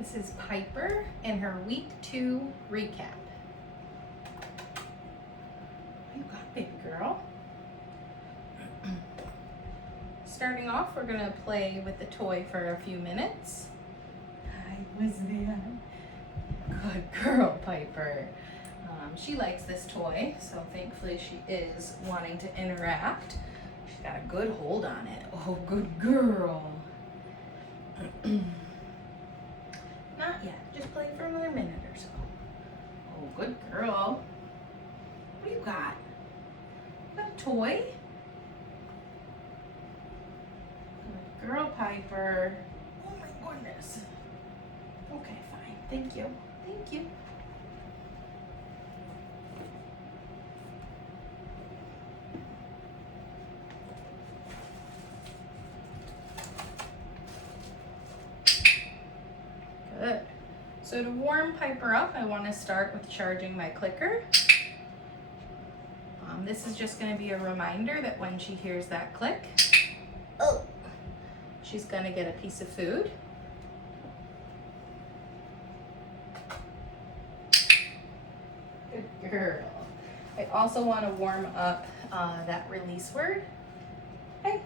This is Piper in her week 2 recap. What you got, baby girl? Starting off, we're gonna play with the toy for a few minutes. Hi, what's that? Good girl, Piper. She likes this toy, so thankfully she is wanting to interact. She's got a good hold on it. Oh, good girl. Not yet, just play for another minute or so. Oh, good girl. What do you got? You got a toy? Good girl, Piper. Oh my goodness. Okay, fine, thank you. Thank you. Good. So to warm Piper up, I want to start with charging my clicker. This is just going to be a reminder that when she hears that click, oh, she's going to get a piece of food. Good girl. I also want to warm up that release word. Hey,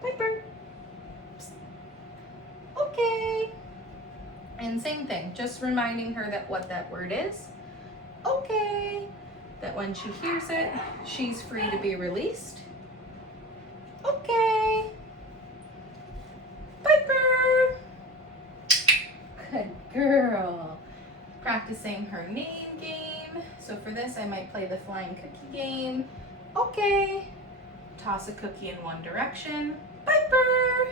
Piper. Okay. And same thing, just reminding her that what that word is. Okay. That when she hears it, she's free to be released. Okay. Piper. Good girl. Practicing her name game. So for this, I might play the flying cookie game. Okay. Toss a cookie in one direction. Piper.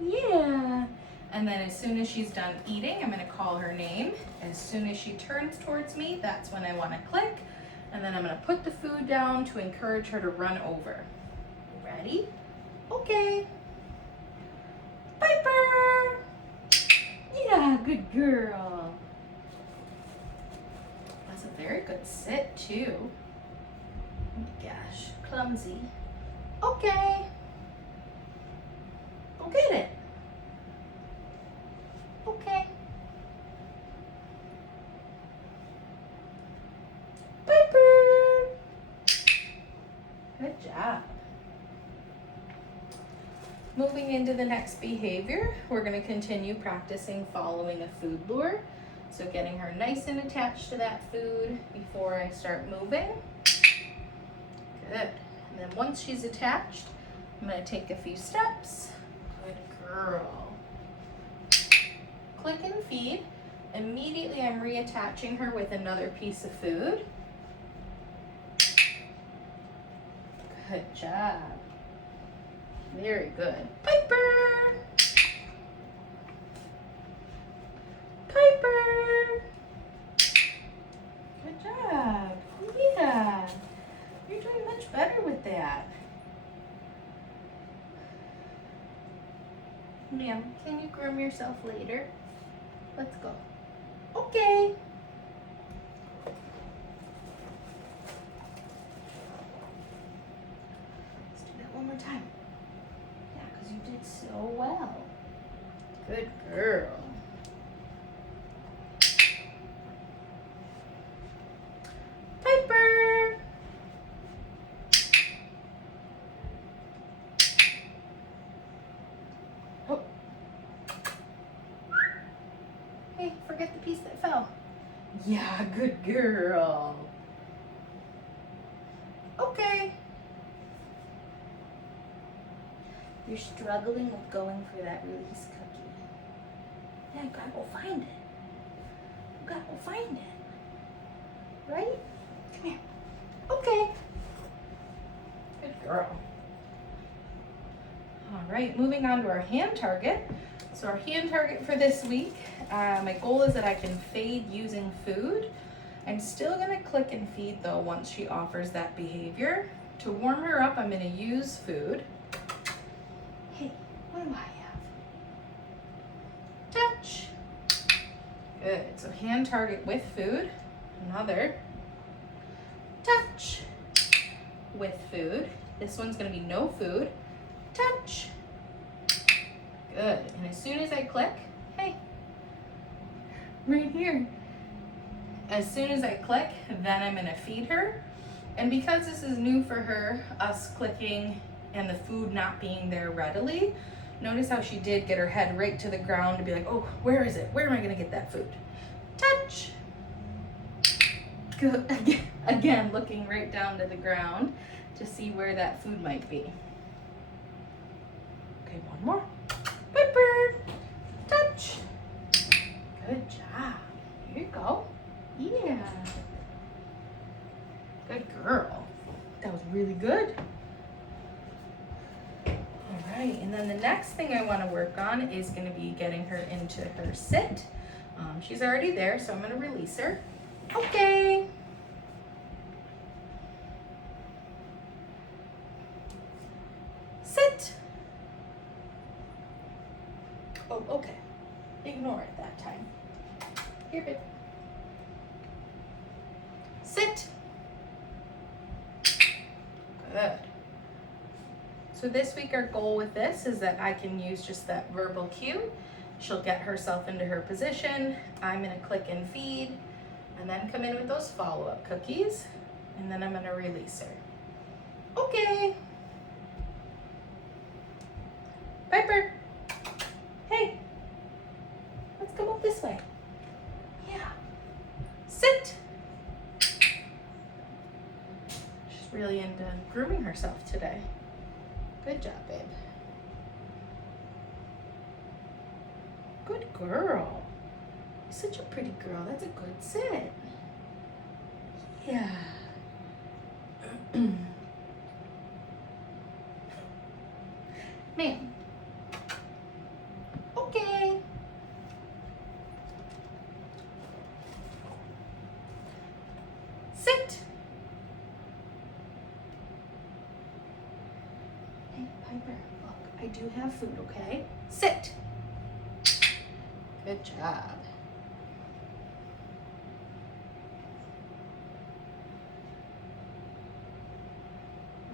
Yeah. And then as soon as she's done eating, I'm gonna call her name. As soon as she turns towards me, that's when I wanna click. And then I'm gonna put the food down to encourage her to run over. Ready? Okay. Piper! Yeah, good girl. That's a very good sit too. Oh my gosh, clumsy. Okay. Go get it. Okay. Piper! Good job. Moving into the next behavior, we're going to continue practicing following a food lure. So getting her nice and attached to that food before I start moving. Good. And then once she's attached, I'm going to take a few steps. Good girl. Click and feed. Immediately I'm reattaching her with another piece of food. Good job. Very good. Piper! Piper! Good job. Yeah. You're doing much better with that. Ma'am, can you groom yourself later? Let's go. Okay. Let's do that one more time. Yeah, because you did so well. Good girl. Piper. Oh. Hey, forget the piece that fell. Yeah, good girl. Okay. You're struggling with going for that release cookie. Yeah, you gotta go find it. You gotta go find it. Right? Come here. Okay. Good girl. All right, moving on to our hand target. So our hand target for this week, my goal is that I can fade using food. I'm still gonna click and feed though once she offers that behavior. To warm her up, I'm gonna use food. Hey, what do I have? Touch. Good, so hand target with food. Another. Touch. With food. This one's gonna be no food. Touch. Good, and as soon as I click, hey, right here. As soon as I click, then I'm gonna feed her. And because this is new for her, us clicking and the food not being there readily, notice how she did get her head right to the ground to be like, oh, where is it? Where am I gonna get that food? Touch. Good. Again, looking right down to the ground to see where that food might be. Okay, one more. Piper. Touch. Good job. Here you go. Yeah. Good girl. That was really good. All right, and then the next thing I want to work on is going to be getting her into her sit. She's already there, so I'm going to release her. Okay. Sit. Oh, okay. Ignore it that time. Here, babe. Sit. Good. So this week our goal with this is that I can use just that verbal cue. She'll get herself into her position. I'm gonna click and feed and then come in with those follow-up cookies, and then I'm gonna release her. Okay. Piper. Hey. Let's come up this way. Yeah. Sit. She's really into grooming herself today. Good job, babe. Good girl. You're such a pretty girl. That's a good sit. Yeah. Ma'am. Okay. Sit. Hey, Piper, look, I do have food, okay? Sit. Good job.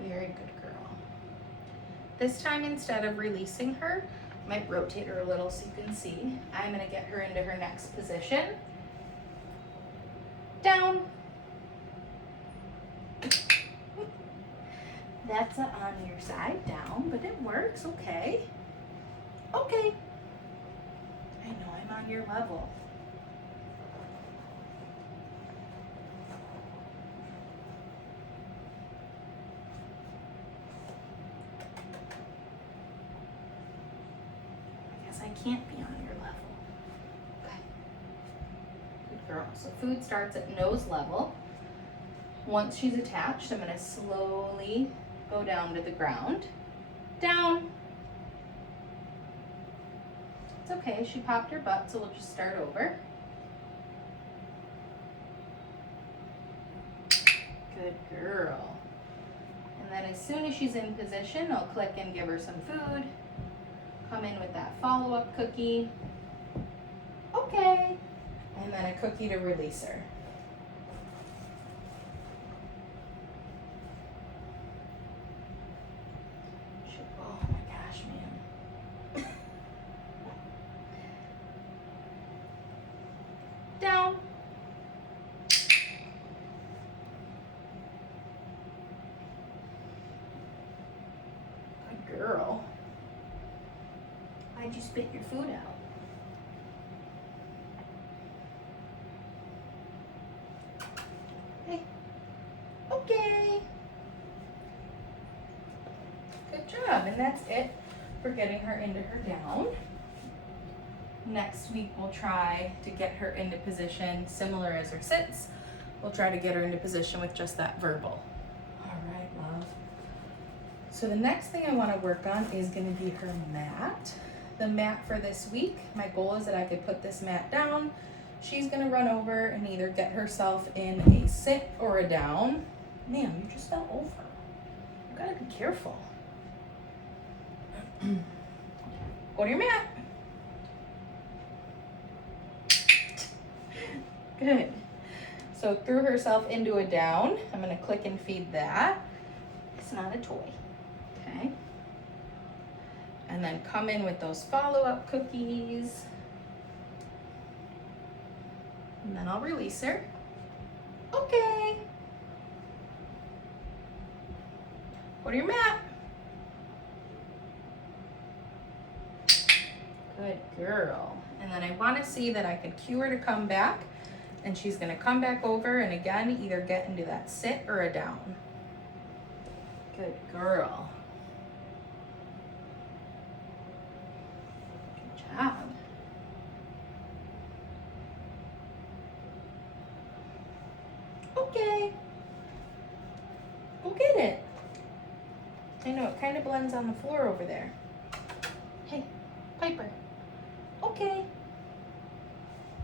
Very good girl. This time, instead of releasing her, I might rotate her a little so you can see. I'm gonna get her into her next position. Down. That's on your side, down, but it works, okay. Okay. I know I'm on your level. I guess I can't be on your level. Okay. Good girl. So food starts at nose level. Once she's attached, I'm gonna slowly go down to the ground. Down. It's okay, she popped her butt, so we'll just start over. Good girl. And then as soon as she's in position, I'll click and give her some food. Come in with that follow-up cookie. Okay. And then a cookie to release her. Oh my gosh, man. Down. Good girl. Why'd you spit your food out? Hey. Okay. Good job. And that's it for getting her into her down. Next week we'll try to get her into position similar as her sits. We'll try to get her into position with just that verbal. All right, love. So the next thing I want to work on is going to be her mat. The mat for this week, my goal is that I could put this mat down. She's going to run over and either get herself in a sit or a down. Ma'am, you just fell over. You gotta be careful. Go to your mat. Good. So threw herself into a down. I'm gonna click and feed that. It's not a toy, okay? And then come in with those follow-up cookies. And then I'll release her. Okay. Go to your mat. Good girl. And then I want to see that I can cue her to come back, and she's going to come back over and again either get into that sit or a down. Good girl. Good job. Okay. Go get it. I know it kind of blends on the floor over there. Hey, Piper. Okay.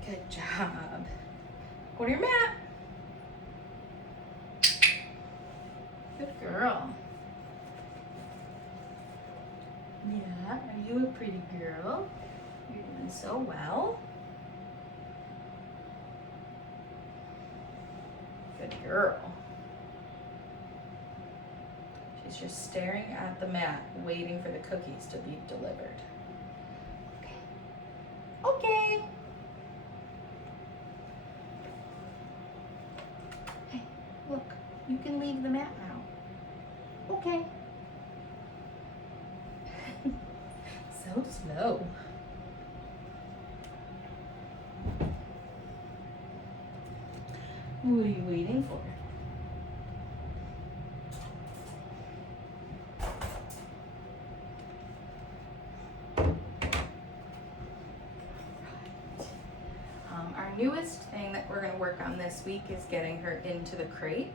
Good job. Go to your mat. Good girl. Yeah, are you a pretty girl? You're doing so well. Good girl. She's just staring at the mat, waiting for the cookies to be delivered. Okay. Okay. Hey, look, you can leave the mat now. Okay. So slow. What are you waiting for? Our newest thing that we're going to work on this week is getting her into the crate.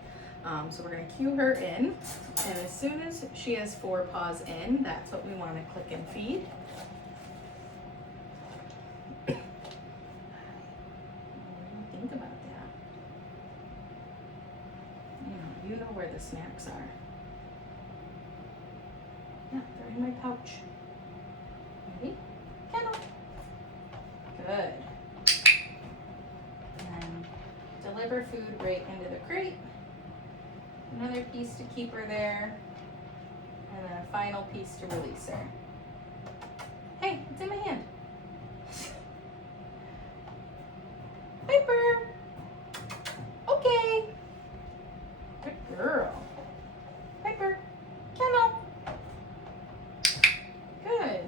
So we're going to cue her in, and as soon as she has 4 paws in, that's what we want to click and feed. What do you think about that? You know where the snacks are. Yeah, they're in my pouch. Ready? Kennel. Good. And deliver food right into the crate. Another piece to keep her there, and then a final piece to release her. Hey, it's in my hand. Piper. Okay. Good girl. Piper. Kennel. Good.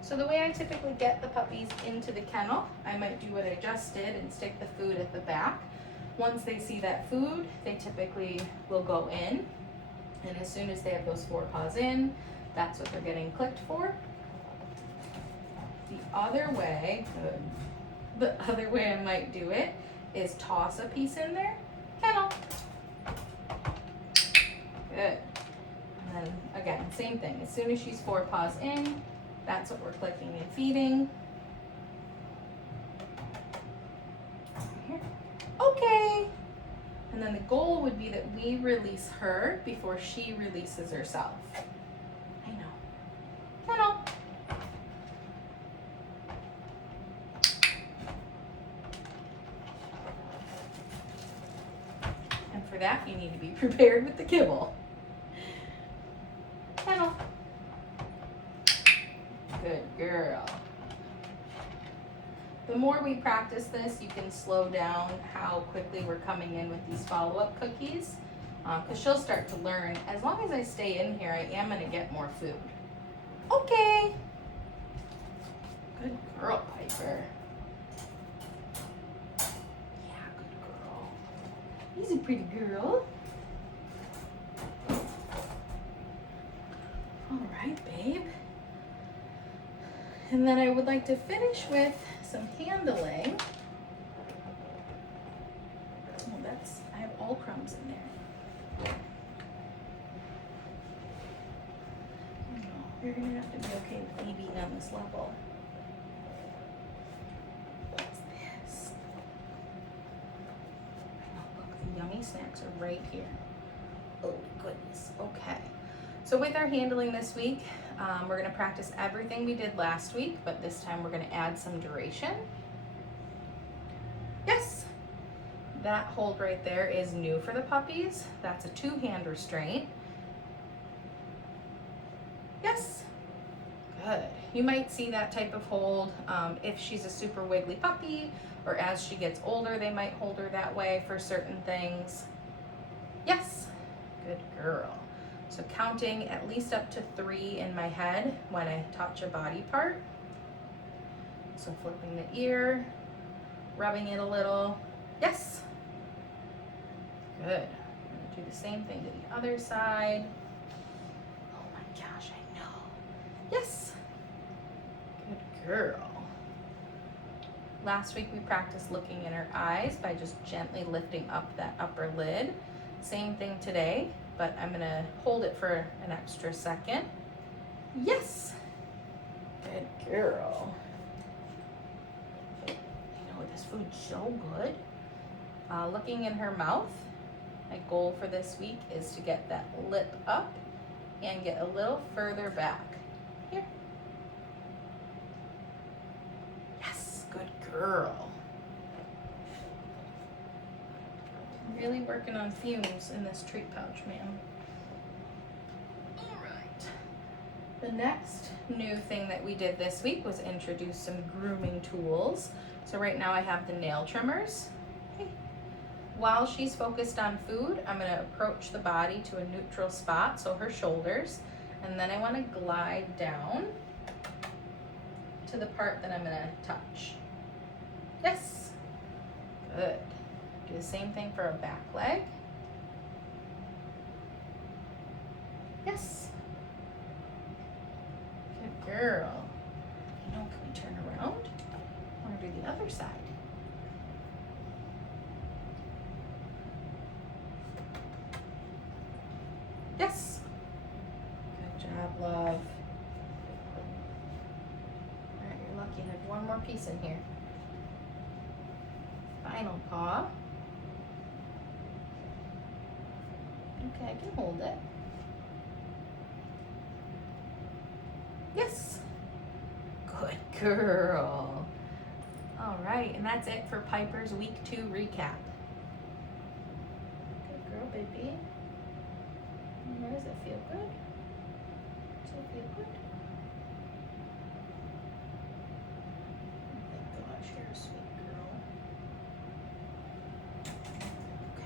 So the way I typically get the puppies into the kennel, I might do what I just did and stick the food at the back. Once they see that food, they typically will go in, and as soon as they have those 4 paws in, that's what they're getting clicked for. The other way I might do it is toss a piece in there. Kennel. Good. And then again, same thing. As soon as she's 4 paws in, that's what we're clicking and feeding. Here. Okay. And then the goal would be that we release her before she releases herself. I know. Kennel. And for that, you need to be prepared with the kibble. Kennel. Good girl. The more we practice this, you can slow down how quickly we're coming in with these follow-up cookies, because she'll start to learn, as long as I stay in here, I am going to get more food. Okay. Good girl, Piper. Yeah, good girl. He's a pretty girl. All right, babe. And then I would like to finish with some handling. Oh, I have all crumbs in there. Oh no, you're gonna have to be okay with me being on this level. What's this? Oh, look, the yummy snacks are right here. Oh goodness, okay. So with our handling this week, we're going to practice everything we did last week, but this time we're going to add some duration. Yes, that hold right there is new for the puppies. That's a 2-hand restraint. Yes, good. you might see that type of hold if she's a super wiggly puppy, or as she gets older, they might hold her that way for certain things. Yes, good girl. So counting at least up to 3 in my head when I touch a body part. So flipping the ear, rubbing it a little. Yes. Good. I'm gonna do the same thing to the other side. Oh my gosh, I know. Yes. Good girl. Last week we practiced looking in her eyes by just gently lifting up that upper lid. Same thing today, but I'm gonna hold it for an extra second. Yes. Good girl. You know, this food's so good. Looking in her mouth, my goal for this week is to get that lip up and get a little further back. Here. Yes, good girl. I'm really working on fumes in this treat pouch, ma'am. All right. The next new thing that we did this week was introduce some grooming tools. So right now I have the nail trimmers. Okay. While she's focused on food, I'm going to approach the body to a neutral spot, so her shoulders, and then I want to glide down to the part that I'm going to touch. Yes. Good. Do the same thing for a back leg. Yes. Good girl. You know, can we turn around? I want to do the other side. Yes. Good job, love. All right, you're lucky. I have one more piece in here. Final paw. Okay, I can hold it. Yes. Good girl. All right, and that's it for Piper's week 2 recap. Good girl, baby. Where does it feel good?